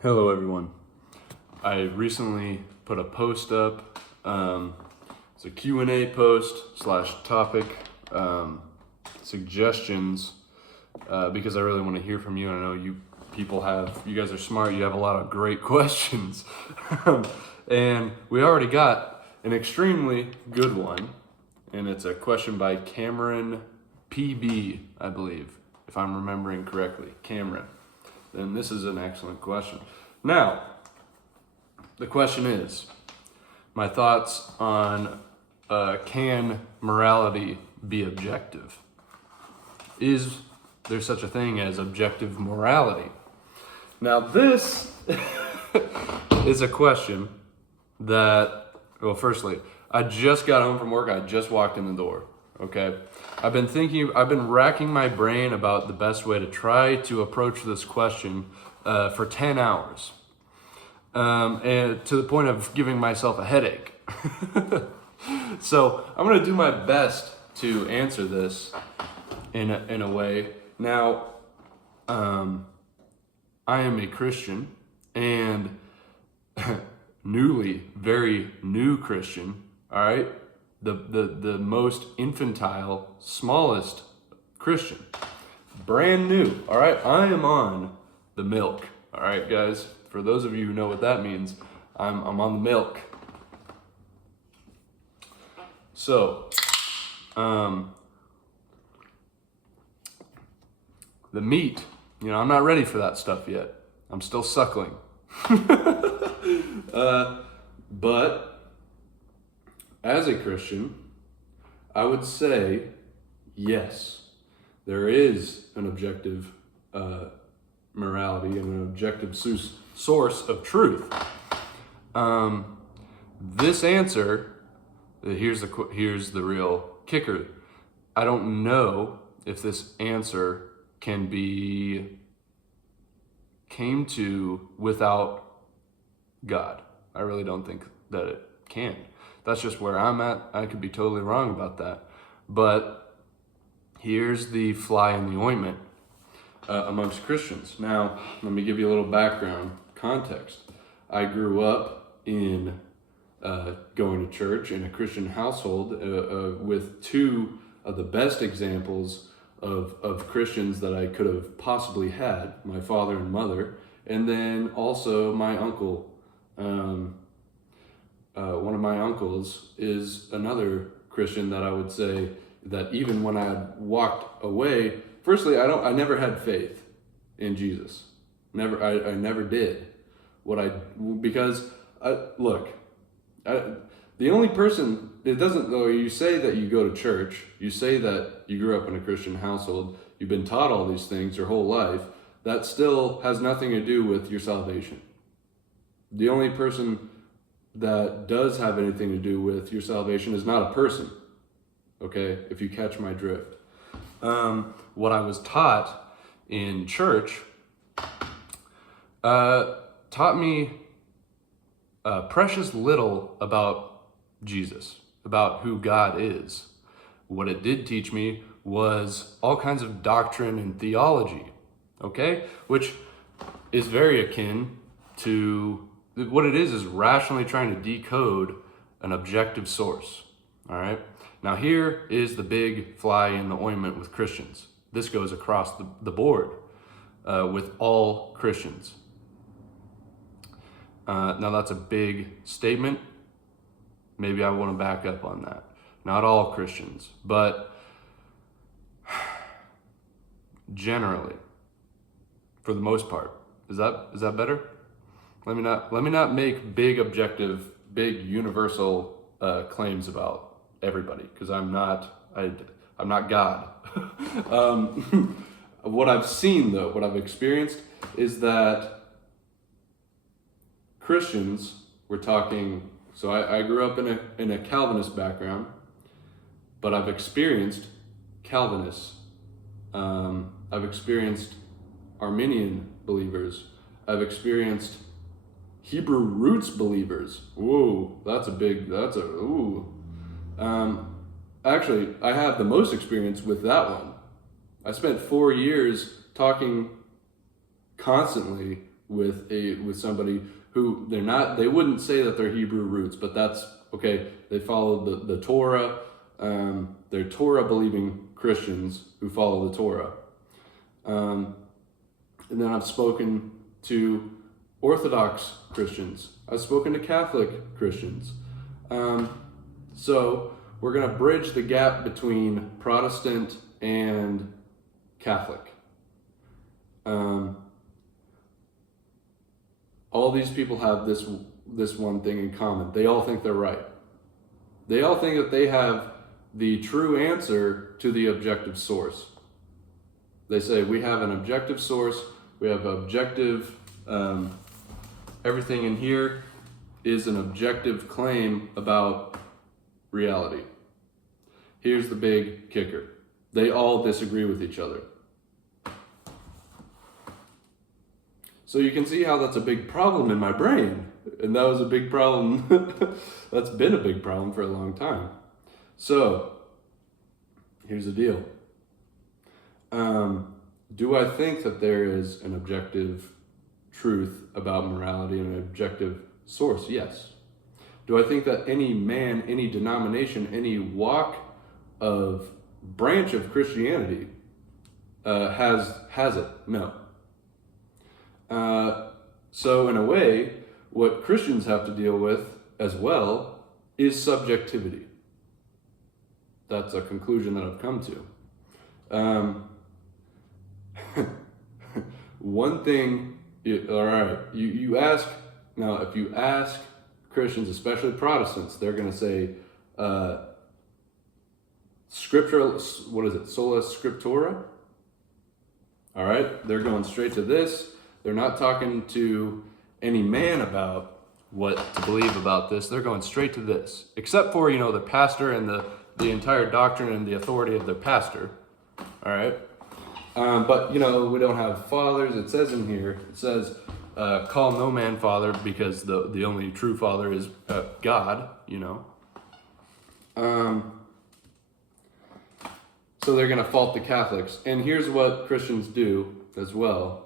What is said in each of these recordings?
Hello everyone. I recently put a post up. It's a Q&A post slash topic suggestions because I really want to hear from you. I know you guys are smart. You have a lot of great questions. And we already got an extremely good one. And it's a question by Cameron PB, I believe, if I'm remembering correctly. Cameron. Then this is an excellent question. Now, the question is, my thoughts on can morality be objective? Is there such a thing as objective morality? Now, this is a question that, well, firstly, I just got home from work. I just walked in the door. Okay. I've been racking my brain about the best way to try to approach this question for 10 hours. And to the point of giving myself a headache. So I'm going to do my best to answer this in a way. Now, I am a Christian and very new Christian, all right? The most infantile, smallest Christian. Brand new, all right? I am on the milk, all right, guys? For those of you who know what that means, I'm on the milk. So, the meat, I'm not ready for that stuff yet. I'm still suckling. But as a Christian, I would say yes, there is an objective morality and an objective source of truth. This answer, here's the real kicker. I don't know if this answer came to without God. I really don't think that it can. That's just where I'm at. I could be totally wrong about that. But here's the fly in the ointment amongst Christians. Now, let me give you a little background context. I grew up in going to church in a Christian household with two of the best examples of Christians that I could have possibly had, my father and mother, and then also my uncle. One of my uncles is another Christian that I would say that even when I had walked away, firstly, I never had faith in Jesus. I never did. The only person, it doesn't, though, you say that you go to church, you say that you grew up in a Christian household, you've been taught all these things your whole life, that still has nothing to do with your salvation. The only person that does have anything to do with your salvation is not a person, okay, if you catch my drift. What I was taught in church taught me precious little about Jesus, about who God is. What it did teach me was all kinds of doctrine and theology, okay, which is very akin to what it is rationally trying to decode an objective source, all right? Now here is the big fly in the ointment with Christians. This goes across the board with all Christians. Now that's a big statement. Maybe I want to back up on that. Not all Christians, but generally, for the most part. Is that better? Let me not make big objective, big universal claims about everybody, because I'm not God. What I've seen, though, what I've experienced is that Christians, we're talking, so I grew up in a Calvinist background, but I've experienced Calvinists. I've experienced Arminian believers. I've experienced Hebrew roots believers. Whoa, actually, I have the most experience with that one. I spent 4 years talking constantly with somebody who they wouldn't say that they're Hebrew roots, but that's okay. They follow the Torah. They're Torah believing Christians who follow the Torah. And then I've spoken to Orthodox Christians. I've spoken to Catholic Christians. So we're going to bridge the gap between Protestant and Catholic. All these people have this one thing in common. They all think they're right. They all think that they have the true answer to the objective source. They say we have an objective source, we have objective, everything in here is an objective claim about reality. Here's the big kicker. They all disagree with each other. So you can see how that's a big problem in my brain. And that was a big problem. That's been a big problem for a long time. So, here's the deal. Do I think that there is an objective truth about morality and an objective source? Yes. Do I think that any man, any denomination, any walk of branch of Christianity has it? No. So in a way, what Christians have to deal with as well is subjectivity. That's a conclusion that I've come to. One thing, all right, you ask, now if you ask Christians, especially Protestants, they're going to say, scriptural, what is it, sola scriptura? All right, they're going straight to this. They're not talking to any man about what to believe about this. They're going straight to this, except for, the pastor and the entire doctrine and the authority of the pastor. All right. But, we don't have fathers. It says in here, it says, call no man father because the only true father is God, So they're going to fault the Catholics. And here's what Christians do as well.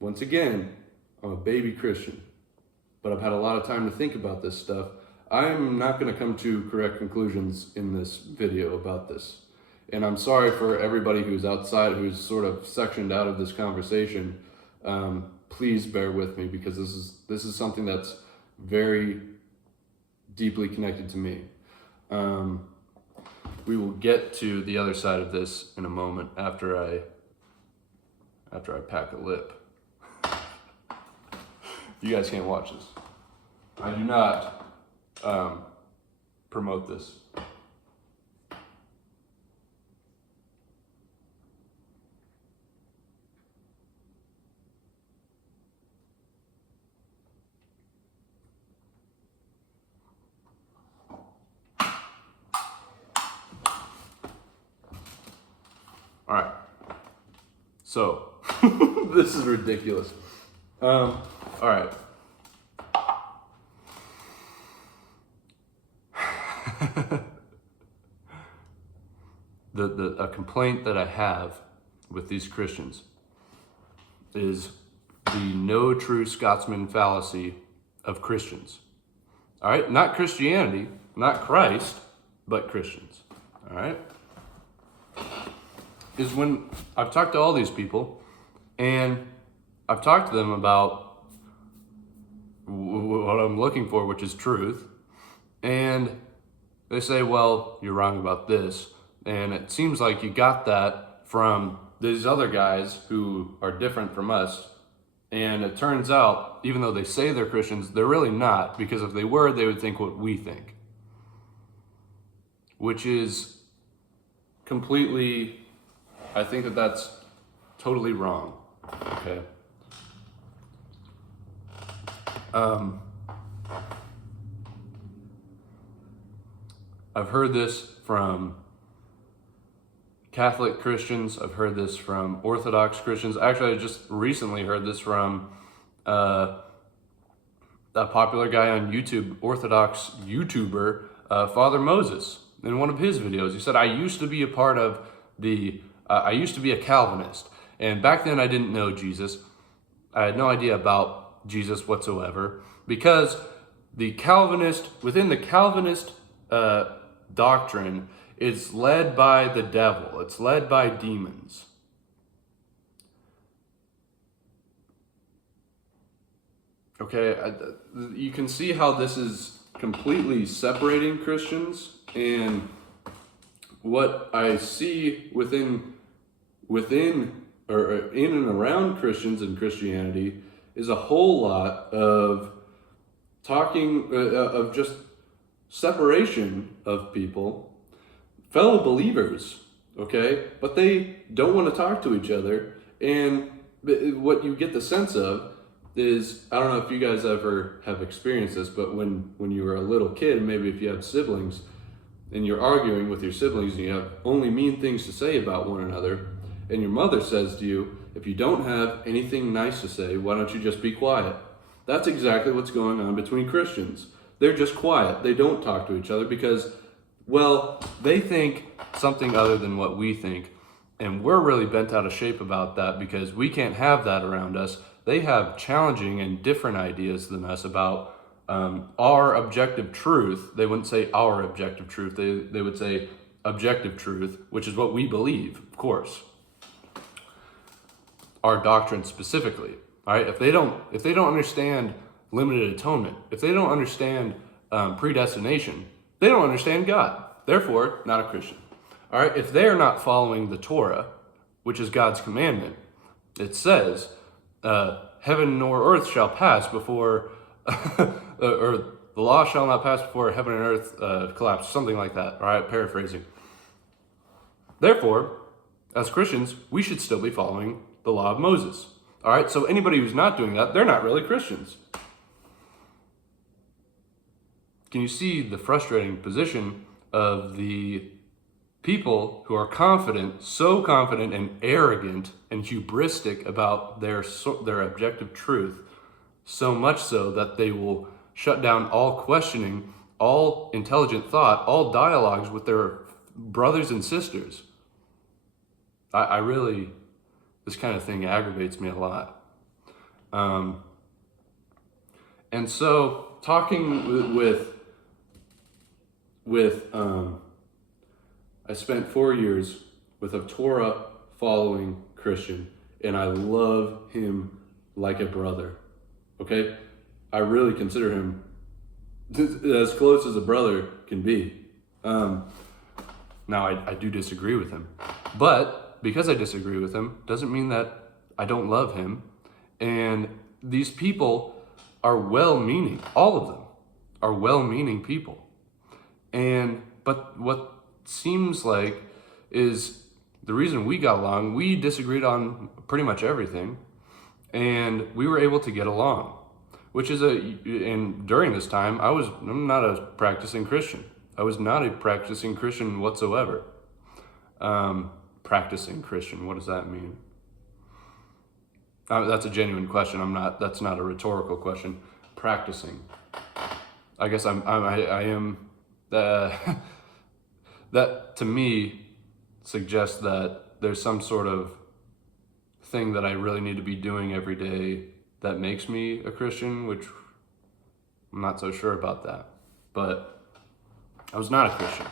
Once again, I'm a baby Christian, but I've had a lot of time to think about this stuff. I'm not going to come to correct conclusions in this video about this. And I'm sorry for everybody who's outside, who's sort of sectioned out of this conversation. Please bear with me because this is something that's very deeply connected to me. We will get to the other side of this in a moment after I pack a lip. You guys can't watch this. I do not promote this. All right. So, this is ridiculous. All right. A complaint that I have with these Christians is the no true Scotsman fallacy of Christians. All right? Not Christianity, not Christ, but Christians. All right? Is when I've talked to all these people and I've talked to them about what I'm looking for, which is truth. And they say, well, you're wrong about this. And it seems like you got that from these other guys who are different from us. And it turns out, even though they say they're Christians, they're really not. Because if they were, they would think what we think. Which is completely, I think that that's totally wrong. Okay. I've heard this from Catholic Christians. I've heard this from Orthodox Christians. Actually, I just recently heard this from a popular guy on YouTube, Orthodox YouTuber, Father Moses. In one of his videos, he said, I used to be a part of I used to be a Calvinist. And back then I didn't know Jesus. I had no idea about Jesus whatsoever, because within the Calvinist doctrine, it's led by the devil. It's led by demons. Okay, you can see how this is completely separating Christians, and what I see within or in and around Christians and Christianity is a whole lot of talking of just separation of people, fellow believers, okay, but they don't want to talk to each other. And what you get the sense of is, I don't know if you guys ever have experienced this, but when you were a little kid, maybe if you have siblings and you're arguing with your siblings and you have only mean things to say about one another, and your mother says to you, if you don't have anything nice to say, why don't you just be quiet? That's exactly what's going on between Christians. They're just quiet. They don't talk to each other because, well, they think something other than what we think. And we're really bent out of shape about that because we can't have that around us. They have challenging and different ideas than us about our objective truth. They wouldn't say our objective truth. They would say objective truth, which is what we believe, of course. Our doctrine specifically. All right, if they don't understand limited atonement, if they don't understand predestination, they don't understand God. Therefore, not a Christian. All right, if they are not following the Torah, which is God's commandment, it says, heaven nor earth shall pass before, or the law shall not pass before heaven and earth collapse, something like that. All right, paraphrasing. Therefore, as Christians, we should still be following the law of Moses. All right, so anybody who's not doing that, they're not really Christians. Can you see the frustrating position of the people who are confident, so confident and arrogant and hubristic about their objective truth, so much so that they will shut down all questioning, all intelligent thought, all dialogues with their brothers and sisters? I really, this kind of thing aggravates me a lot. And so talking I spent 4 years with a Torah following Christian, and I love him like a brother. Okay? I really consider him as close as a brother can be. Now I do disagree with him, but because I disagree with him doesn't mean that I don't love him. And these people are well-meaning. All of them are well-meaning people. But what seems like is the reason we got along, we disagreed on pretty much everything, and we were able to get along, which is and during this time, I'm not a practicing Christian. I was not a practicing Christian whatsoever. Practicing Christian, what does that mean? That's a genuine question. That's not a rhetorical question. Practicing. I guess I am. That to me suggests that there's some sort of thing that I really need to be doing every day that makes me a Christian, which I'm not so sure about that. But I was not a Christian.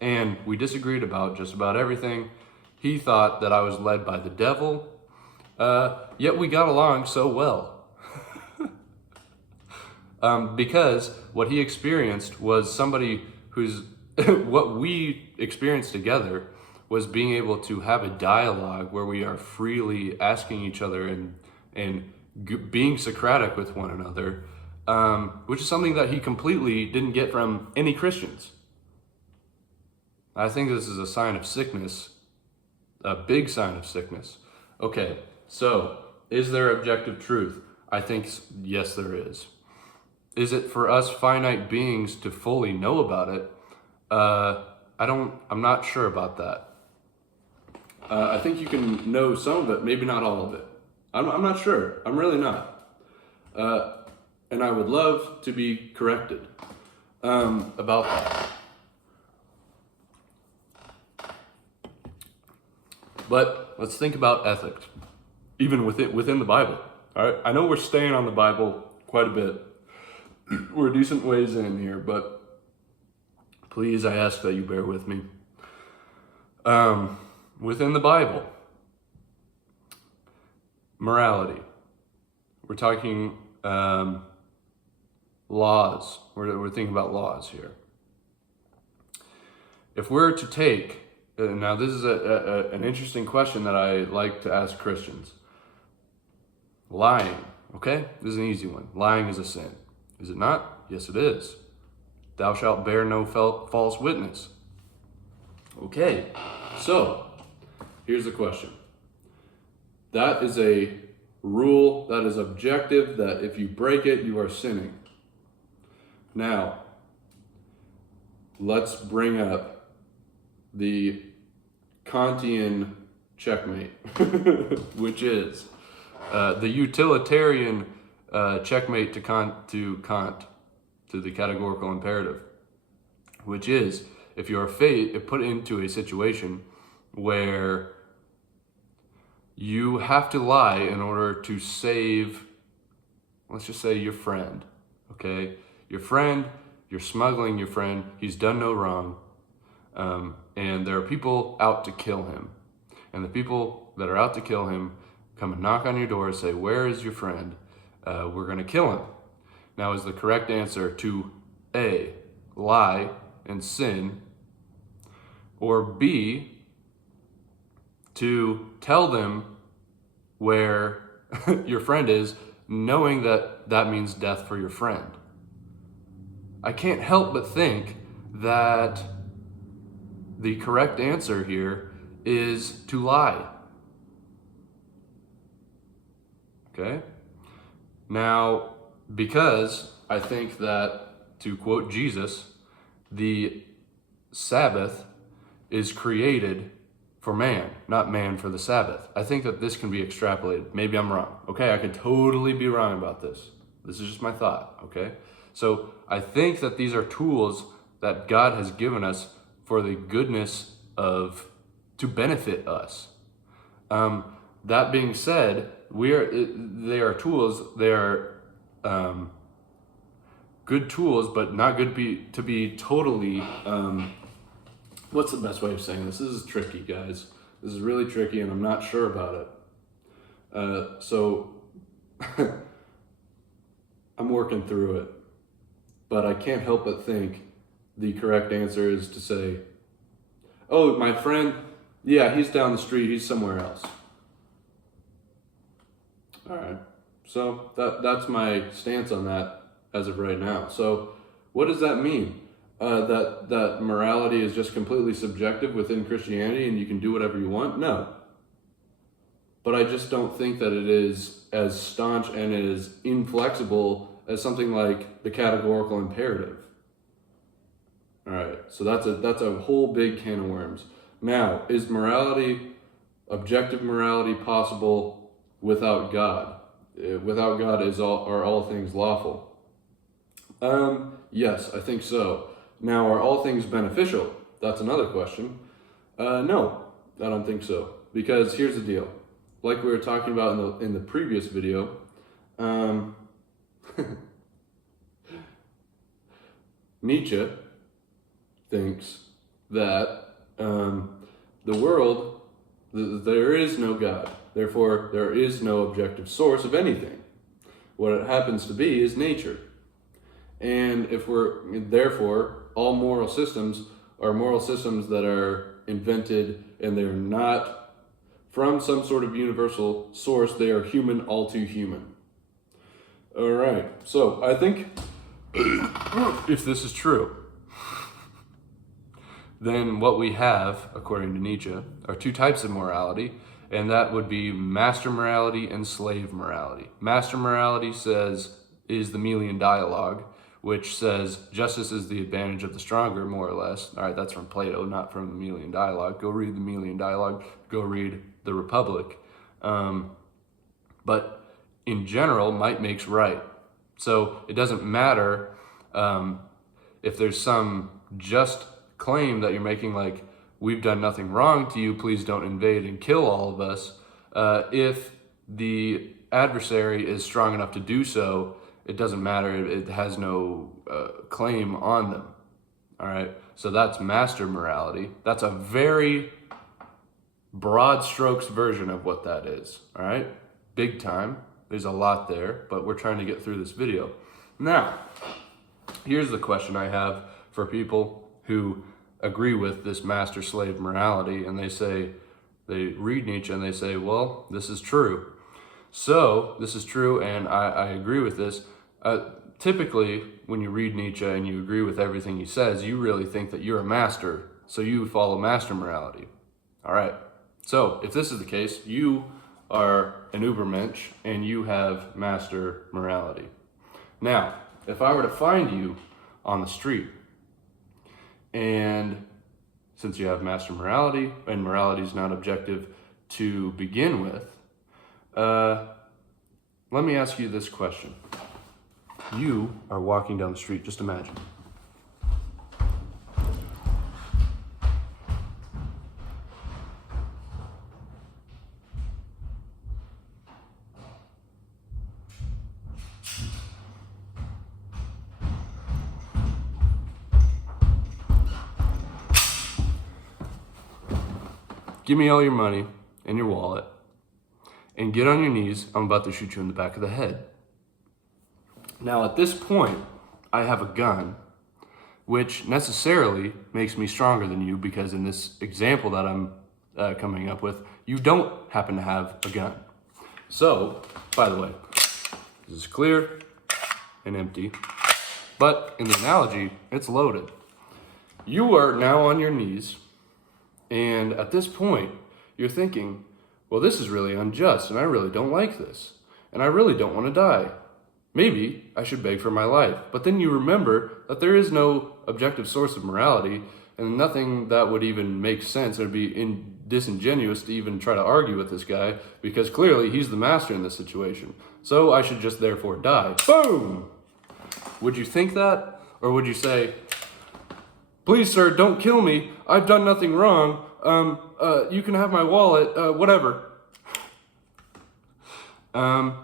And we disagreed about just about everything. He thought that I was led by the devil, yet we got along so well. Because what he experienced was somebody who's, what we experienced together was being able to have a dialogue where we are freely asking each other and being Socratic with one another, which is something that he completely didn't get from any Christians. I think this is a sign of sickness, a big sign of sickness. Okay, so is there objective truth? I think yes, there is. Is it for us finite beings to fully know about it? I'm not sure about that. I think you can know some of it, maybe not all of it. I'm not sure. I'm really not. And I would love to be corrected about that. But let's think about ethics, even within the Bible. All right, I know we're staying on the Bible quite a bit. We're a decent ways in here, but please, I ask that you bear with me. Within the Bible, morality. We're talking laws. We're thinking about laws here. If we're to take, now this is an interesting question that I like to ask Christians. Lying, okay? This is an easy one. Lying is a sin. Is it not? Yes, it is. Thou shalt bear no false witness. Okay, so here's the question. That is a rule that is objective, that if you break it, you are sinning. Now, let's bring up the Kantian checkmate, which is the utilitarian checkmate to Kant, to the categorical imperative, which is if you're put into a situation where you have to lie in order to save, let's just say, your friend, okay? Your friend, you're smuggling your friend, he's done no wrong, and there are people out to kill him. And the people that are out to kill him come and knock on your door and say, where is your friend? We're gonna kill him. Now, is the correct answer to A, lie and sin, or B, to tell them where your friend is, knowing that that means death for your friend? I can't help but think that the correct answer here is to lie. Okay? Now, because I think that, to quote Jesus, the Sabbath is created for man, not man for the Sabbath. I think that this can be extrapolated. Maybe I'm wrong. Okay, I could totally be wrong about this. This is just my thought, okay? So I think that these are tools that God has given us for the goodness of, to benefit us. That being said, they are tools. They are good tools, but not good to be totally. What's the best way of saying this? This is tricky, guys. This is really tricky, and I'm not sure about it. So I'm working through it, but I can't help but think the correct answer is to say, "Oh, my friend, yeah, he's down the street. He's somewhere else." All right. So that's my stance on that as of right now. So what does that mean? That morality is just completely subjective within Christianity and you can do whatever you want? No. But I just don't think that it is as staunch and as inflexible as something like the categorical imperative. All right, so that's a whole big can of worms. Now, is morality, objective morality, possible without God? Without God, are all things lawful? Yes, I think so. Now, are all things beneficial? That's another question. No, I don't think so. Because here's the deal. Like we were talking about in the previous video, Nietzsche thinks that the world, there is no God. Therefore, there is no objective source of anything. What it happens to be is nature. And therefore, all moral systems are moral systems that are invented and they're not from some sort of universal source. They are human, all too human. All right, so I think if this is true, then what we have, according to Nietzsche, are two types of morality, and that would be master morality and slave morality. Master morality is the Melian dialogue, which says justice is the advantage of the stronger, more or less. All right, that's from Plato, not from the Melian dialogue. Go read the Melian dialogue. Go read the Republic. But in general, might makes right. So it doesn't matter if there's some just claim that you're making, like, we've done nothing wrong to you, please don't invade and kill all of us. If the adversary is strong enough to do so, it doesn't matter. It has no claim on them. All right. So that's master morality. That's a very broad strokes version of what that is. All right. Big time. There's a lot there, but we're trying to get through this video. Now, here's the question I have for people who agree with this master-slave morality, and they read Nietzsche and they say, well, this is true. So this is true, and I agree with this. Typically, when you read Nietzsche and you agree with everything he says, you really think that you're a master, so you follow master morality. All right. So if this is the case, you are an Ubermensch and you have master morality. Now, if I were to find you on the street, and since you have master morality, and morality is not objective to begin with, let me ask you this question. You are walking down the street, just imagine. Give me all your money and your wallet and get on your knees. I'm about to shoot you in the back of the head. Now, at this point, I have a gun, which necessarily makes me stronger than you because in this example that I'm coming up with, you don't happen to have a gun. So, by the way, this is clear and empty, but in the analogy, it's loaded. You are now on your knees. And at this point, you're thinking, well, this is really unjust, and I really don't like this, and I really don't want to die. Maybe I should beg for my life. But then you remember that there is no objective source of morality, and nothing that would even make sense. It would be disingenuous to even try to argue with this guy, because clearly he's the master in this situation. So I should just therefore die. Boom! Would you think that? Or would you say, please, sir, don't kill me. I've done nothing wrong. You can have my wallet, whatever. And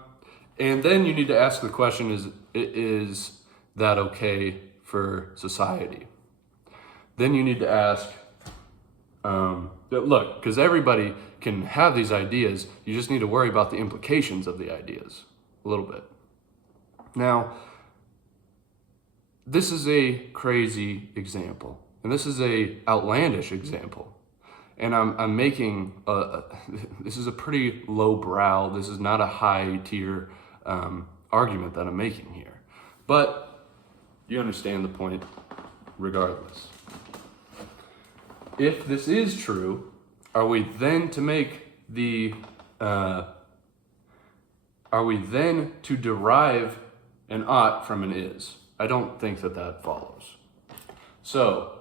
then you need to ask the question, is that okay for society? Then you need to ask, look, because everybody can have these ideas, you just need to worry about the implications of the ideas a little bit. Now, this is a crazy example, and this is a outlandish example, and I'm making this is a pretty low brow. This is not a high tier argument that I'm making here, but you understand the point regardless. If this is true, are we then to derive an ought from an is? I don't think that follows. So,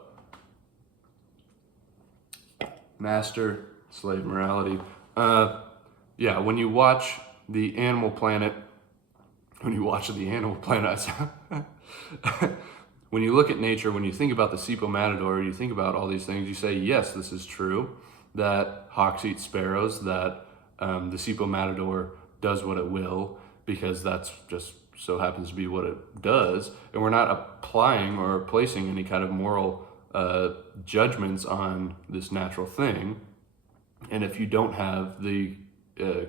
master, slave morality. When you watch the Animal Planet, when you look at nature, when you think about the Cipo matador, you think about all these things, you say, yes, this is true, that hawks eat sparrows, that the Cipo matador does what it will, because that's just so happens to be what it does, and we're not applying or placing any kind of moral judgments on this natural thing. And if you don't have the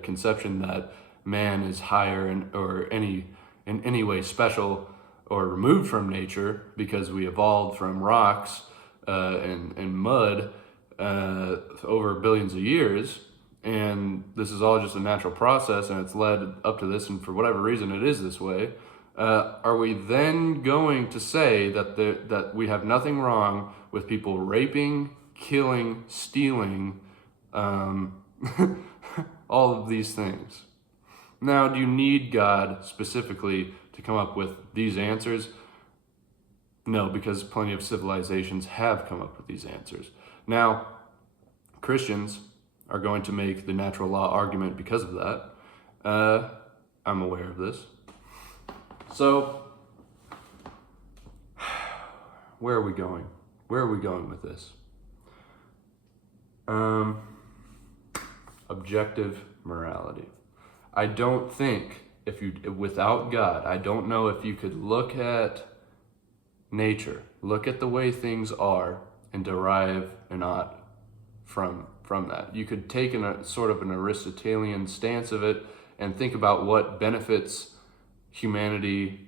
conception that man is higher or in any way special or removed from nature because we evolved from rocks and mud over billions of years, and this is all just a natural process and it's led up to this, and for whatever reason it is this way, are we then going to say that we have nothing wrong with people raping, killing, stealing, all of these things? Now, do you need God specifically to come up with these answers? No, because plenty of civilizations have come up with these answers. Now, Christians are going to make the natural law argument because of that. I'm aware of this. So, where are we going? Where are we going with this? Objective morality. I don't think without God, I don't know if you could look at nature, look at the way things are, and derive an ought from that. You could take a sort of an Aristotelian stance of it and think about what benefits humanity,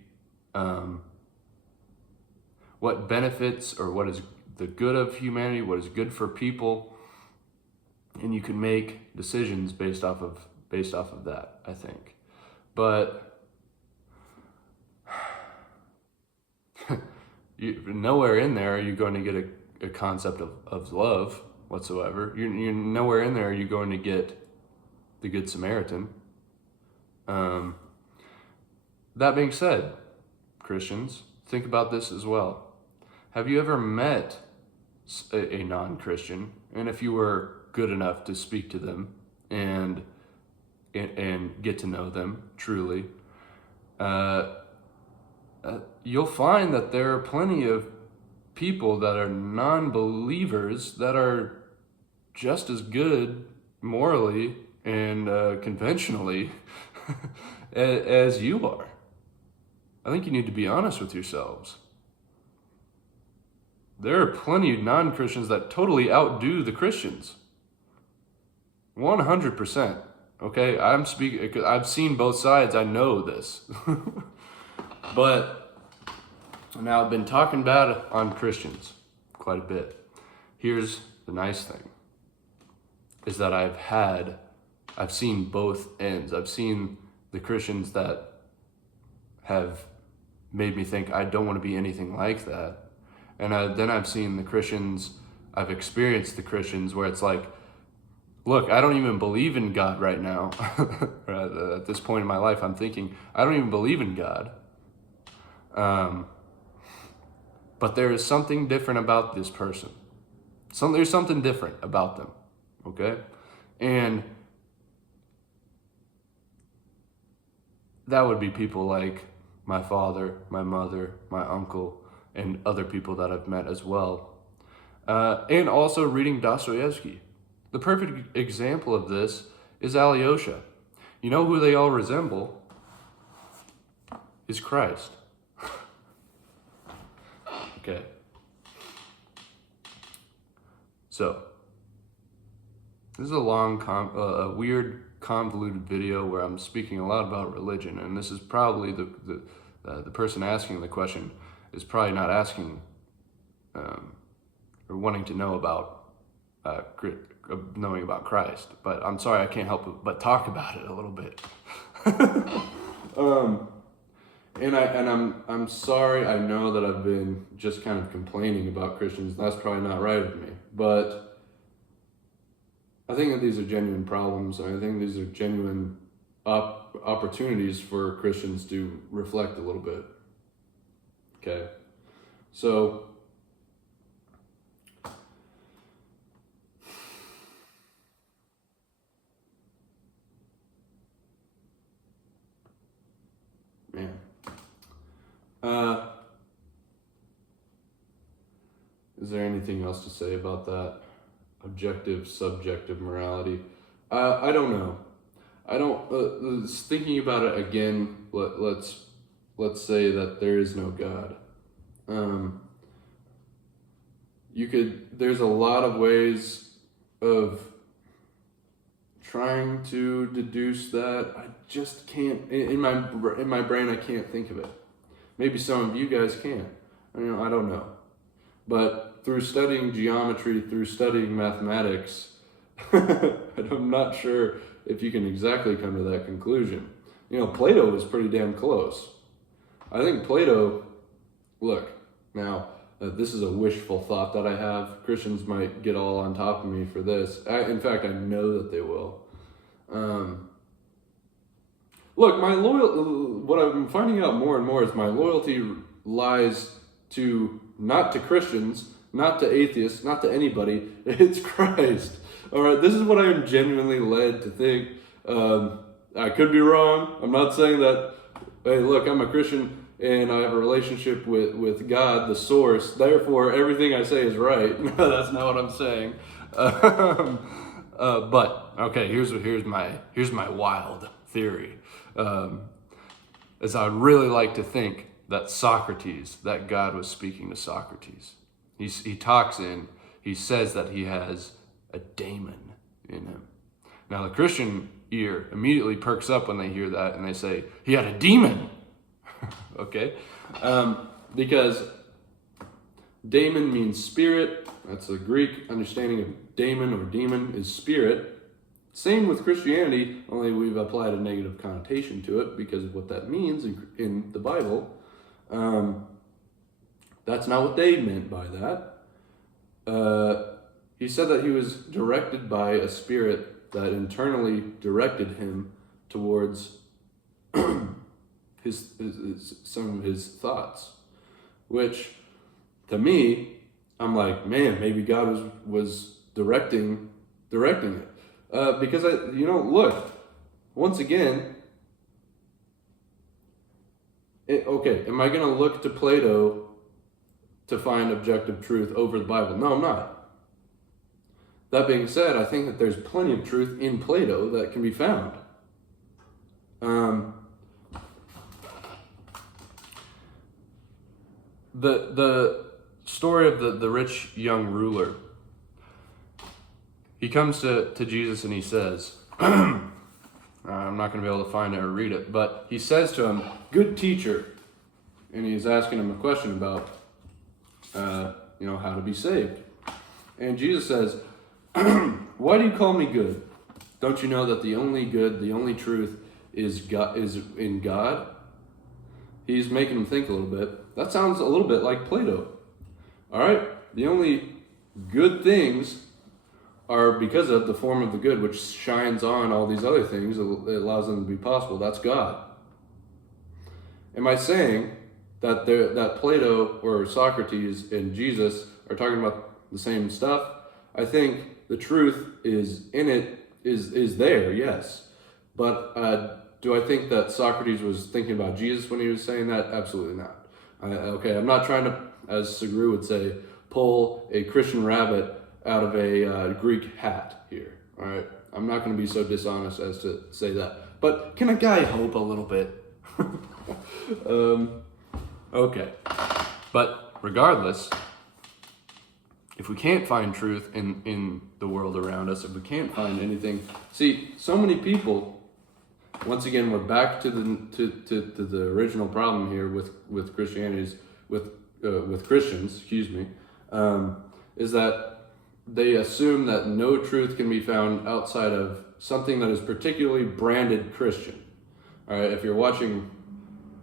what benefits or what is the good of humanity, what is good for people, and you can make decisions based off of that, I think. But nowhere in there are you going to get a concept of love whatsoever. You're nowhere in there are you going to get the Good Samaritan. That being said, Christians, think about this as well. Have you ever met a non-Christian, and if you were good enough to speak to them and get to know them truly, you'll find that there are plenty of people that are non-believers that are just as good morally and conventionally as you are. I think you need to be honest with yourselves. There are plenty of non-Christians that totally outdo the Christians. 100%. Okay, I'm speaking. I've seen both sides. I know this. But now I've been talking bad on Christians quite a bit. Here's the nice thing: is that I've seen both ends. I've seen the Christians that have made me think I don't want to be anything like that. And then I've seen the Christians, I've experienced the Christians where it's like, look, I don't even believe in God right now. At this point in my life, I'm thinking, I don't even believe in God. But there is something different about this person. There's something different about them, okay? And that would be people like my father, my mother, my uncle, and other people that I've met as well. And also reading Dostoevsky. The perfect example of this is Alyosha. You know who they all resemble? Is Christ. Okay. So, this is a long, a weird, convoluted video where I'm speaking a lot about religion, and this is probably the person asking the question is probably not asking or wanting to know about knowing about Christ. But I'm sorry, I can't help but talk about it a little bit. I'm sorry. I know that I've been just kind of complaining about Christians. That's probably not right of me, but I think that these are genuine problems. I think these are genuine opportunities for Christians to reflect a little bit. Okay, so man, is there anything else to say about that? Objective, subjective morality. I don't know. I don't. Thinking about it again. Let's say that there is no God. There's a lot of ways of trying to deduce that. I just can't, in my brain, I can't think of it. Maybe some of you guys can. I don't know. But through studying geometry, through studying mathematics, I'm not sure if you can exactly come to that conclusion. Plato was pretty damn close. I think Plato, look, now, this is a wishful thought that I have. Christians might get all on top of me for this. In fact, I know that they will. Look, what I'm finding out more and more is my loyalty lies not to Christians, not to atheists, not to anybody. It's Christ. All right, this is what I am genuinely led to think. I could be wrong. I'm not saying that, hey, look, I'm a Christian and I have a relationship with God, the source, therefore everything I say is right. That's not what I'm saying. But okay, here's my wild theory. As I would really like to think that God was speaking to Socrates. He says that he has a daemon in him. Now the Christian ear immediately perks up when they hear that and they say, he had a demon. Okay? Because daemon means spirit. That's the Greek understanding of daemon or demon is spirit. Same with Christianity, only we've applied a negative connotation to it because of what that means in the Bible. That's not what they meant by that. He said that he was directed by a spirit that internally directed him towards some of his thoughts, which to me, I'm like, man, maybe God was directing it. Because look, once again, am I going to look to Plato to find objective truth over the Bible? No, I'm not. That being said, I think that there's plenty of truth in Plato that can be found. The story of the rich young ruler. He comes to Jesus and he says, I'm not going to be able to find it or read it, but he says to him, good teacher, and he's asking him a question about, how to be saved. And Jesus says, why do you call me good? Don't you know that the only good, the only truth is in God? He's making him think a little bit. That sounds a little bit like Plato. All right? The only good things are because of the form of the good, which shines on all these other things. It allows them to be possible. That's God. Am I saying that that Plato or Socrates and Jesus are talking about the same stuff? I think the truth is in it, is there, yes. But do I think that Socrates was thinking about Jesus when he was saying that? Absolutely not. I'm not trying to, as Segru would say, pull a Christian rabbit out of a Greek hat here, all right? I'm not going to be so dishonest as to say that. But can a guy hope a little bit? Okay. But regardless, if we can't find truth in the world around us, if we can't find anything... See, so many people, once again, we're back to the original problem here with Christianity, with Christians, is that they assume that no truth can be found outside of something that is particularly branded Christian. All right, if you're watching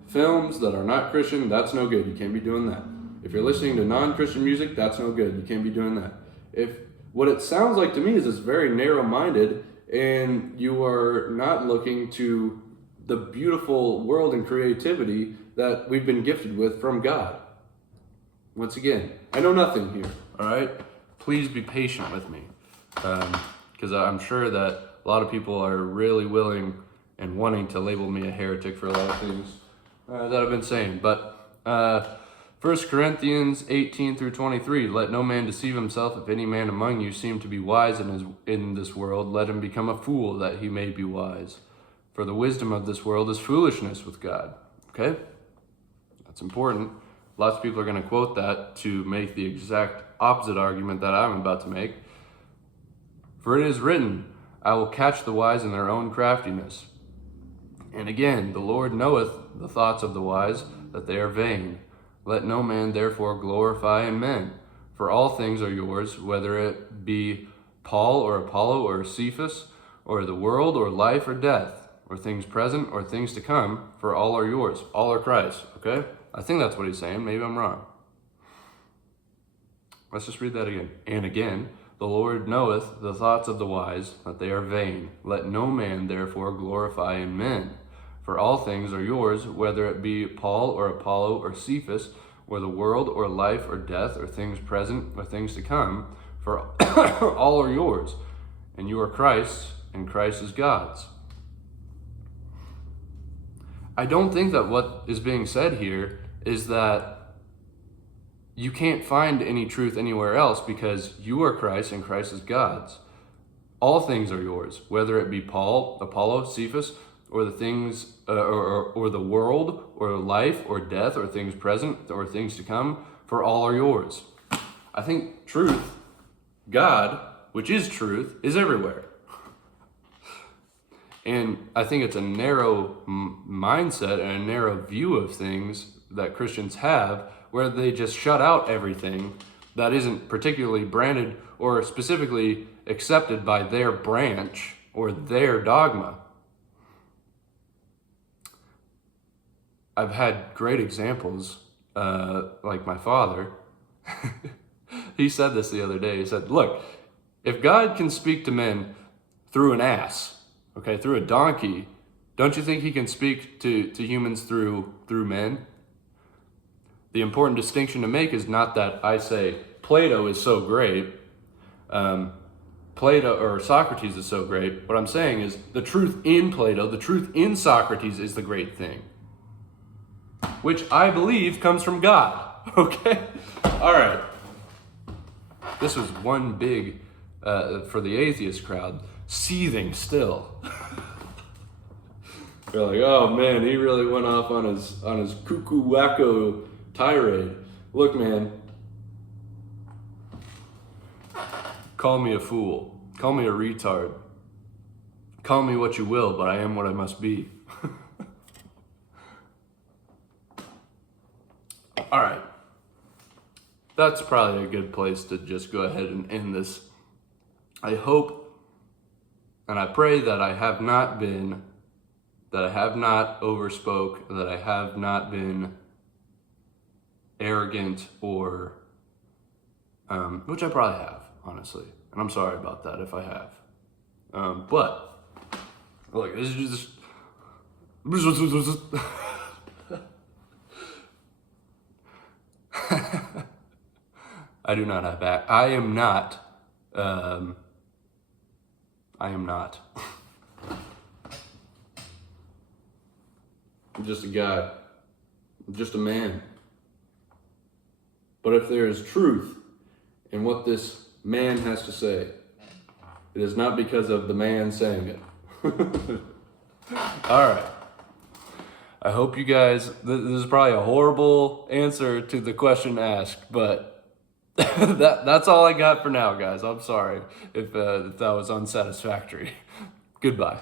films that are not Christian, that's no good. You can't be doing that. If you're listening to non-Christian music, that's no good. You can't be doing that. What it sounds like to me is it's very narrow-minded, and you are not looking to the beautiful world and creativity that we've been gifted with from God. Once again, I know nothing here, all right? Please be patient with me, because I'm sure that a lot of people are really willing and wanting to label me a heretic for a lot of things that I've been saying. But 1 Corinthians 18 through 23, let no man deceive himself. If any man among you seem to be wise in this world, let him become a fool that he may be wise. For the wisdom of this world is foolishness with God. Okay? That's important. Lots of people are going to quote that to make the exact opposite argument that I'm about to make. For it is written, I will catch the wise in their own craftiness. And again, the Lord knoweth the thoughts of the wise, that they are vain. Let no man therefore glorify in men. For all things are yours, whether it be Paul or Apollo or Cephas, or the world or life or death, or things present or things to come, for all are yours. All are Christ, okay? I think that's what he's saying. Maybe I'm wrong. Let's just read that again. And again, the Lord knoweth the thoughts of the wise, that they are vain. Let no man therefore glorify in men. For all things are yours, whether it be Paul or Apollo or Cephas, or the world or life or death, or things present or things to come, for all are yours. And you are Christ's, and Christ is God's. I don't think that what is being said here is that you can't find any truth anywhere else because you are Christ and Christ is God's. All things are yours, whether it be Paul, Apollo, Cephas, or the things, or the world, or life, or death, or things present, or things to come, for all are yours. I think truth, God, which is truth, is everywhere. And I think it's a narrow mindset and a narrow view of things that Christians have, where they just shut out everything that isn't particularly branded or specifically accepted by their branch or their dogma. I've had great examples, like my father. He said this the other day. He said, look, if God can speak to men through an ass, okay, through a donkey, don't you think he can speak to humans through men? The important distinction to make is not that I say Plato is so great, Plato or Socrates is so great. What I'm saying is the truth in Plato, the truth in Socrates is the great thing, which I believe comes from God. Okay? All right. This was one big, for the atheist crowd, seething still. They're like, oh man, he really went off on his cuckoo wacko tirade. Look, man, call me a fool, call me a retard, call me what you will, but I am what I must be. All right, that's probably a good place to just go ahead and end this. I hope and I pray that I have not overspoke, that I have not been arrogant or, which I probably have, honestly. And I'm sorry about that if I have. But, look, this is just... I do not have back. I am not. I'm just a guy. I'm just a man. But if there is truth in what this man has to say, it is not because of the man saying it. All right. I hope you guys, this is probably a horrible answer to the question asked, but that's all I got for now, guys. I'm sorry if that was unsatisfactory. Goodbye.